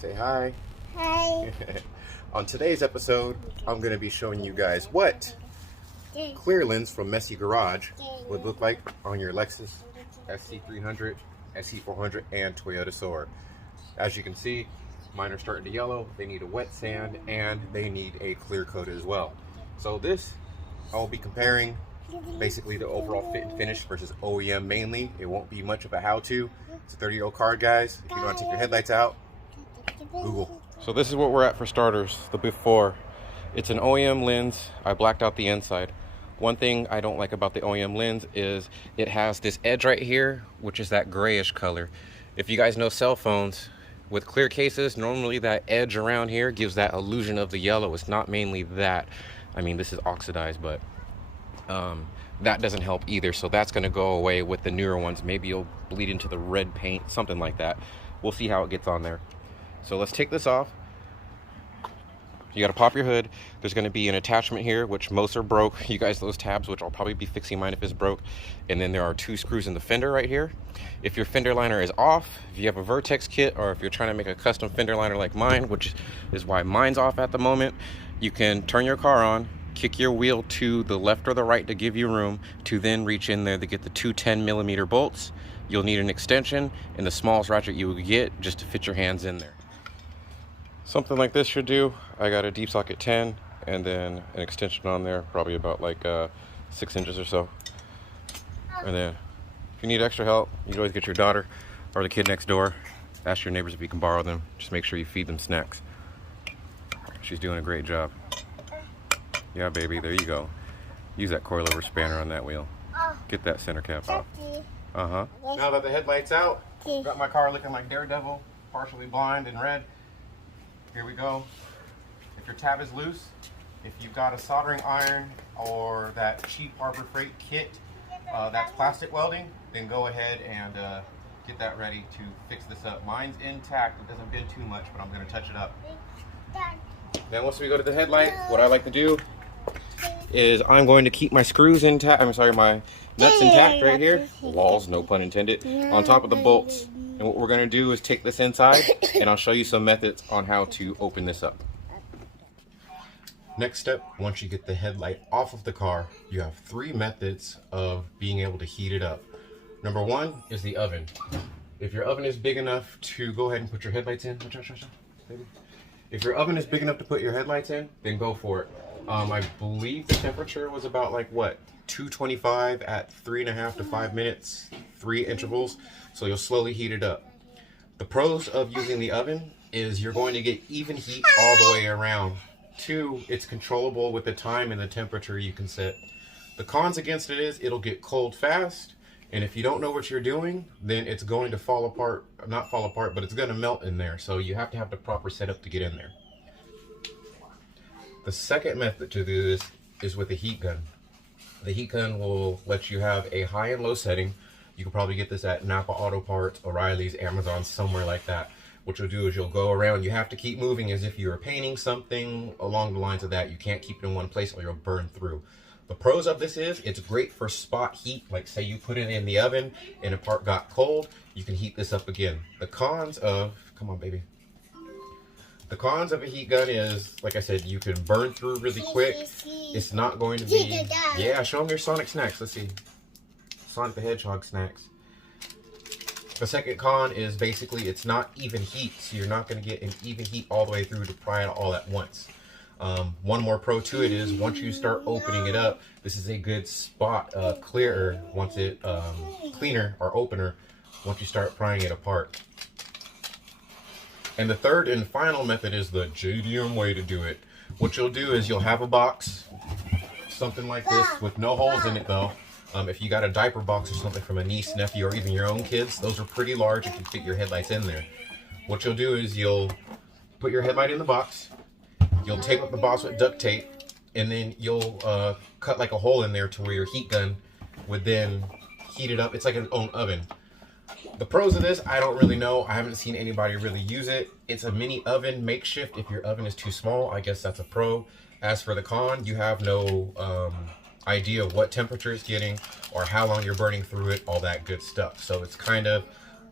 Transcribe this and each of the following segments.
Say hi. Hi. On today's episode, I'm going to be showing you guys what clear lens from Messy Garage would look like on your Lexus SC300, SC400, and Toyota Soarer. As you can see, mine are starting to yellow. They need a wet sand and they need a clear coat as well. So this, I'll be comparing basically the overall fit and finish versus OEM mainly. It won't be much of a how-to. It's a 30-year-old car, guys. If you want to take your headlights out, Google. So this is what we're at for starters, the before. It's an OEM lens. I blacked out the inside. One thing I don't like about the OEM lens is it has this edge right here, which is that grayish color. If you guys know cell phones, with clear cases, normally that edge around here gives that illusion of the yellow. It's not mainly that. I mean, this is oxidized, but that doesn't help either. So that's going to go away with the newer ones. Maybe you'll bleed into the red paint, something like that. We'll see how it gets on there. So let's take this off. You got to pop your hood. There's going to be an attachment here, which most are broke. You guys, those tabs, which I'll probably be fixing mine if it's broke. And then there are 2 screws in the fender right here. If your fender liner is off, if you have a Vertex kit, or if you're trying to make a custom fender liner like mine, which is why mine's off at the moment, you can turn your car on, kick your wheel to the left or the right to give you room to then reach in there to get the 2 10mm bolts. You'll need an extension and the smallest ratchet you will get just to fit your hands in there. Something like this should do. I got a deep socket 10 and then an extension on there, probably about like 6 inches or so. And then if you need extra help, you can always get your daughter or the kid next door. Ask your neighbors if you can borrow them. Just make sure you feed them snacks. She's doing a great job. Yeah, baby, there you go. Use that coilover spanner on that wheel. Get that center cap off. Uh-huh. Now that the headlight's out, got my car looking like Daredevil, partially blind and red. Here we go. If your tab is loose, if you've got a soldering iron or that cheap Harbor Freight kit that's plastic welding, then go ahead and get that ready to fix this up. Mine's intact. It doesn't bend too much, but I'm going to touch it up. Then once we go to the headlight, what I like to do is I'm going to keep my screws intact. I'm sorry, my nuts intact right here. Walls, no pun intended. On top of the bolts. And what we're going to do is take this inside and I'll show you some methods on how to open this up. Next step, once you get the headlight off of the car, you have 3 methods of being able to heat it up. Number 1 is the oven. If your oven is big enough to go ahead and put your headlights in, if your oven is big enough to put your headlights in, then go for it. I believe the temperature was about like what, 225 at 3.5 to 5 minutes, 3 intervals. So you'll slowly heat it up. The pros of using the oven is you're going to get even heat all the way around. 2, it's controllable with the time and the temperature you can set. The cons against it is it'll get cold fast, and if you don't know what you're doing, then it's going to fall apart, not fall apart, but it's going to melt in there. So you have to have the proper setup to get in there. The second method to do this is with a heat gun. The heat gun will let you have a high and low setting. You can probably get this at Napa Auto Parts, O'Reilly's, Amazon, somewhere like that. What you'll do is you'll go around. You have to keep moving as if you were painting something along the lines of that. You can't keep it in one place or you'll burn through. The pros of this is it's great for spot heat. Like say you put it in the oven and a part got cold, you can heat this up again. The cons of, come on baby. The cons of a heat gun is, like I said, you can burn through really quick. It's not going to be, yeah, show them your Sonic snacks. Let's see. Sonic the Hedgehog snacks. The second con is basically it's not even heat, so you're not going to get an even heat all the way through to fry it all at once. One more pro to it is once you start opening it up, this is a good spot clearer once it cleaner or opener once you start prying it apart. And the third and final method is the JDM way to do it. What you'll do is you'll have a box, something like this with no holes in it though. If you got a diaper box or something from a niece, nephew, or even your own kids, those are pretty large if you fit your headlights in there. What you'll do is you'll put your headlight in the box, you'll tape up the box with duct tape, and then you'll cut like a hole in there to where your heat gun would then heat it up. It's like an own oven. The pros of this, I don't really know. I haven't seen anybody really use it. It's a mini oven makeshift. If your oven is too small, I guess that's a pro. As for the con, you have no idea what temperature it's getting or how long you're burning through it, all that good stuff. So it's kind of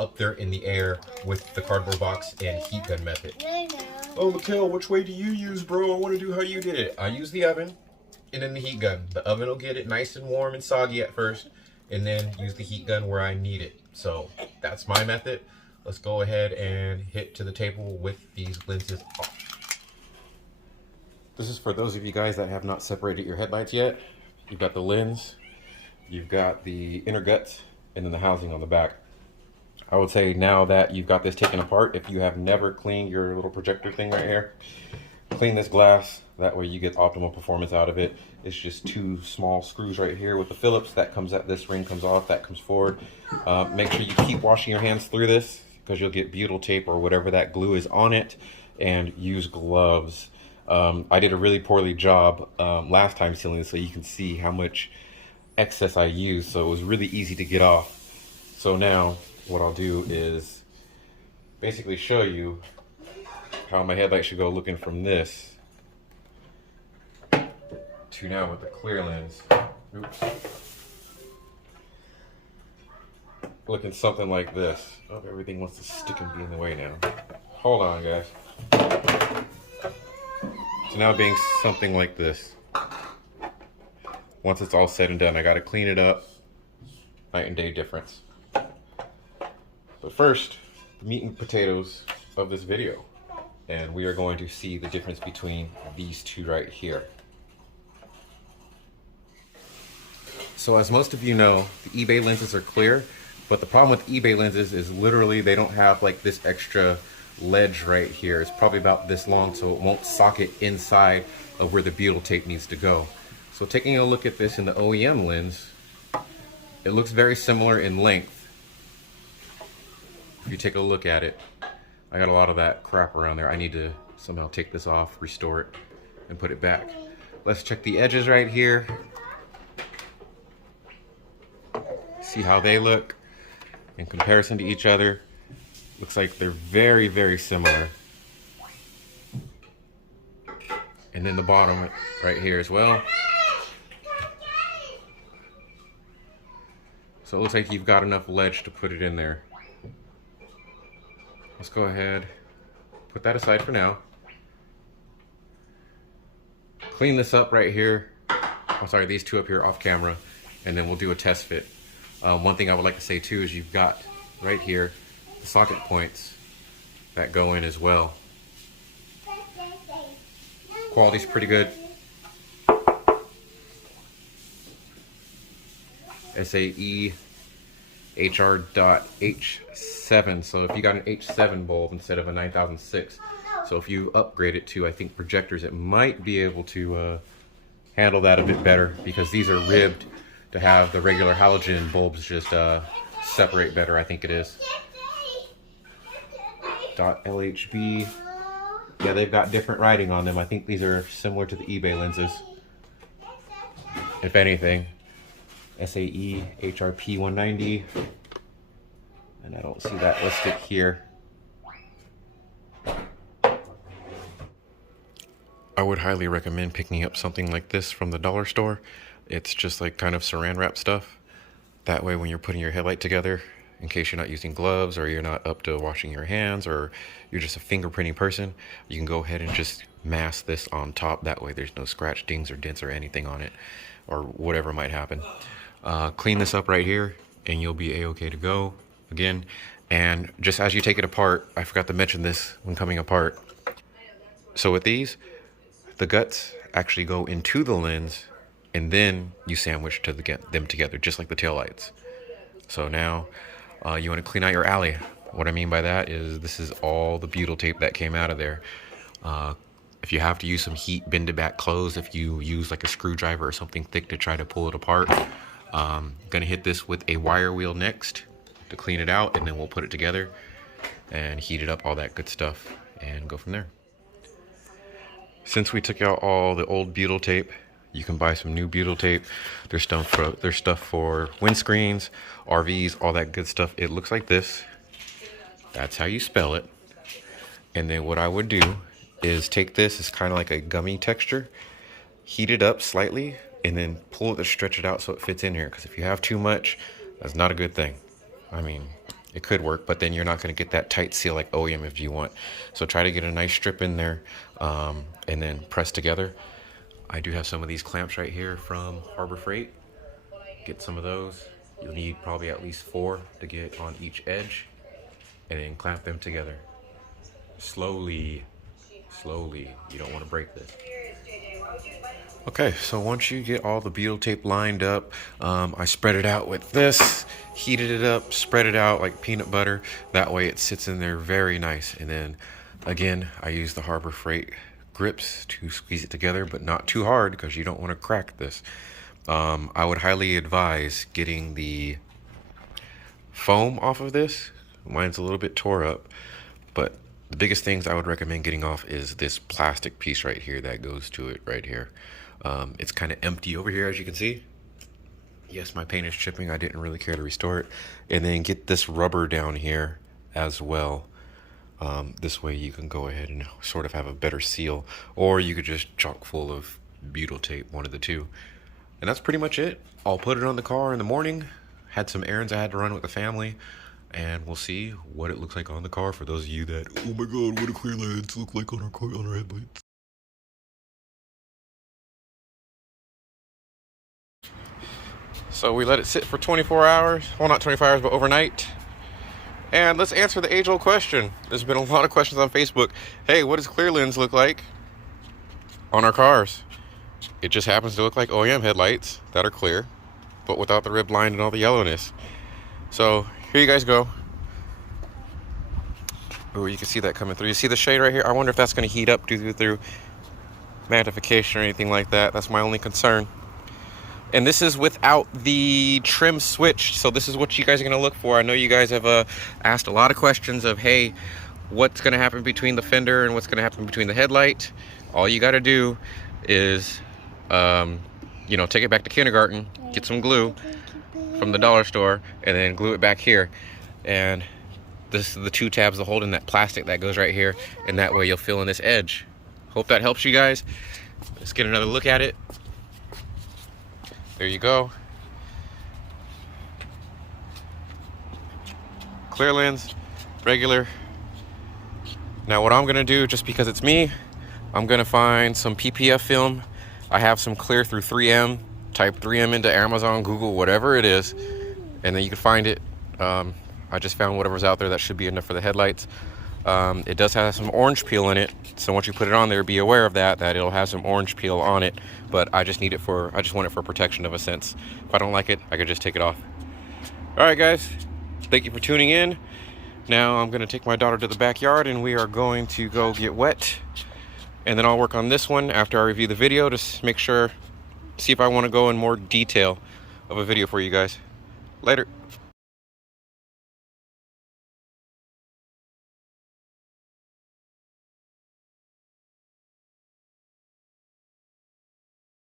up there in the air with the cardboard box and heat gun method. Oh, Mattel, which way do you use, bro? I want to do how you did it. I use the oven and then the heat gun. The oven will get it nice and warm and soggy at first, and then use the heat gun where I need it. So that's my method. Let's go ahead and hit to the table with these lenses off. This is for those of you guys that have not separated your headlights yet. You've got the lens, you've got the inner guts, and then the housing on the back. I would say now that you've got this taken apart, if you have never cleaned your little projector thing right here, clean this glass. That way you get optimal performance out of it. It's just two small screws right here with the Phillips. That comes at this ring comes off, that comes forward. Make sure you keep washing your hands through this because you'll get butyl tape or whatever that glue is on it, and use gloves. I did a really poorly job last time sealing this, so you can see how much excess I used. So it was really easy to get off. So now what I'll do is basically show you how my headlight should go looking from this to now with the clear lens. Oops. Looking something like this. Oh, everything wants to stick and be in the way now. Hold on, guys. So now being something like this. Once it's all said and done, I gotta clean it up. Night and day difference. But first, the meat and potatoes of this video. And we are going to see the difference between these two right here. So as most of you know, the eBay lenses are clear, but the problem with eBay lenses is literally they don't have like this extra ledge right here. It's probably about this long, so it won't socket inside of where the butyl tape needs to go. So taking a look at this in the OEM lens, it looks very similar in length. If you take a look at it, I got a lot of that crap around there. I need to somehow take this off, restore it, and put it back. Let's check the edges right here. See how they look in comparison to each other. Looks like they're very, very similar. And then the bottom right here as well. So it looks like you've got enough ledge to put it in there. Let's go ahead, put that aside for now. Clean this up right here. I'm sorry, these two up here off camera, and then we'll do a test fit. One thing I would like to say too is you've got right here the socket points that go in as well. Quality's pretty good. SAE HR.H7. So if you got an H7 bulb instead of a 9006, so if you upgrade it to, I think, projectors, it might be able to handle that a bit better, because these are ribbed to have the regular halogen bulbs just separate better, I think it is. .LHB. Yeah, they've got different writing on them. I think these are similar to the eBay lenses, if anything. SAE HRP 190, and I don't see that listed here. I would highly recommend picking up something like this from the dollar store. It's just like kind of saran wrap stuff. That way when you're putting your headlight together, in case you're not using gloves or you're not up to washing your hands or you're just a fingerprinting person, you can go ahead and just mask this on top. That way there's no scratch, dings, or dents or anything on it, or whatever might happen. Clean this up right here and you'll be a-okay to go again. And just as you take it apart, I forgot to mention this when coming apart. So with these, the guts actually go into the lens and then you sandwich to them together, just like the taillights. So now you want to clean out your alley. What I mean by that is this is all the butyl tape that came out of there. If you have to use some heat, bend it back closed. If you use like a screwdriver or something thick to try to pull it apart, gonna hit this with a wire wheel next to clean it out, and then we'll put it together and heat it up, all that good stuff, and go from there. Since we took out all the old butyl tape, you can buy some new butyl tape. There's stuff for windscreens, RVs, all that good stuff. It looks like this. That's how you spell it. And then what I would do is take this, it's kind of like a gummy texture, heat it up slightly, and then pull it to stretch it out so it fits in here. Because if you have too much, that's not a good thing. I mean, it could work, but then you're not going to get that tight seal like OEM if you want. So try to get a nice strip in there, and then press together. I do have some of these clamps right here from Harbor Freight. Get some of those. You'll need probably at least 4 to get on each edge, and then clamp them together. Slowly, slowly. You don't want to break this. Okay, so once you get all the beetle tape lined up, I spread it out with this, heated it up, spread it out like peanut butter. That way it sits in there very nice. And then again, I use the Harbor Freight grips to squeeze it together, but not too hard because you don't want to crack this. I would highly advise getting the foam off of this. Mine's a little bit tore up, but the biggest things I would recommend getting off is this plastic piece right here that goes to it right here. It's kind of empty over here, as you can see. Yes, my paint is chipping. I didn't really care to restore it. And then get this rubber down here as well. This way you can go ahead and sort of have a better seal, or you could just chock full of butyl tape, one of the two. And that's pretty much it. I'll put it on the car in the morning. Had some errands I had to run with the family, and we'll see what it looks like on the car for those of you that, oh my god, what do clear lens look like on our headlights. So we let it sit for 24 hours. Well, not 24 hours, but overnight. And let's answer the age-old question. There's been a lot of questions on Facebook. Hey, what does clear lens look like on our cars? It just happens to look like OEM headlights that are clear, but without the rib line and all the yellowness. So here you guys go. Oh, you can see that coming through. You see the shade right here? I wonder if that's going to heat up due through magnification or anything like that. That's my only concern. And this is without the trim switch. So this is what you guys are going to look for. I know you guys have asked a lot of questions of, hey, what's going to happen between the fender and what's going to happen between the headlight? All you got to do is, you know, take it back to kindergarten, get some glue from the dollar store, and then glue it back here. And this is the 2 tabs that hold in that plastic that goes right here, and that way you'll fill in this edge. Hope that helps you guys. Let's get another look at it. There you go. Clear lens, regular. Now what I'm gonna do, just because it's me, I'm gonna find some PPF film. I have some clear through 3M. Type 3M into Amazon, Google, whatever it is, and then you can find it. I just found whatever's out there that should be enough for the headlights. It does have some orange peel in it, so once you put it on there, be aware of that it'll have some orange peel on it. But I just want it for protection of a sense. If I don't like it, I could just take it off. All right, guys, thank you for tuning in. Now I'm gonna take my daughter to the backyard, and we are going to go get wet, and then I'll work on this one after I review the video to make sure, see if I want to go in more detail of a video for you guys. Later.